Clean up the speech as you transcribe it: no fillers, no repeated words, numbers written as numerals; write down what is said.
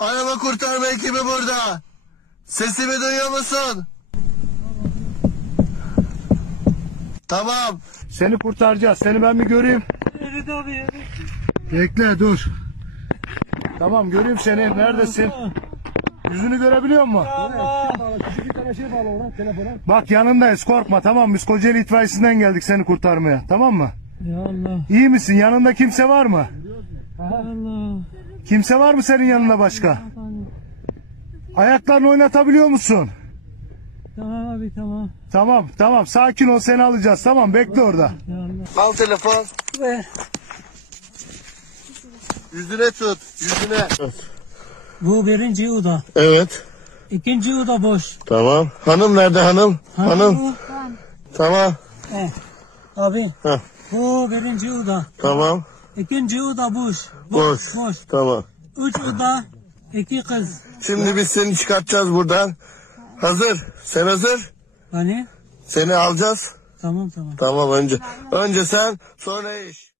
Arama kurtarma ekibi burada. Sesimi duyuyor musun? Tamam. Seni kurtaracağız. Seni ben bir göreyim. Evet abi ya. Bekle dur. Tamam göreyim seni. Neredesin? Yüzünü görebiliyor musun? Bak yanındayız, korkma, tamam. Biz Kocaeli itfaiyesinden geldik seni kurtarmaya, tamam mı? Ya Allah. İyi misin? Yanında kimse var mı? Ya Allah. Kimse var mı senin yanında başka? Ayaklarını oynatabiliyor musun? Tamam abi tamam. Tamam sakin ol, seni alacağız, tamam, bekle orada. Ya Allah. Al telefon. Ver. Yüzüne tut. Yüzüne. Bu birinci oda. Evet. İkinci oda boş. Tamam. Hanım nerede hanım? Hanım. Bu. Tamam. Abi. Heh. Bu birinci oda. Tamam. İkinci oda boş. Boş. Boş. Tamam. 3 oda. 2 kız. Şimdi biz seni çıkartacağız buradan. Hazır. Sen hazır. Hani? Seni alacağız. Tamam. Tamam önce sen sonra iş.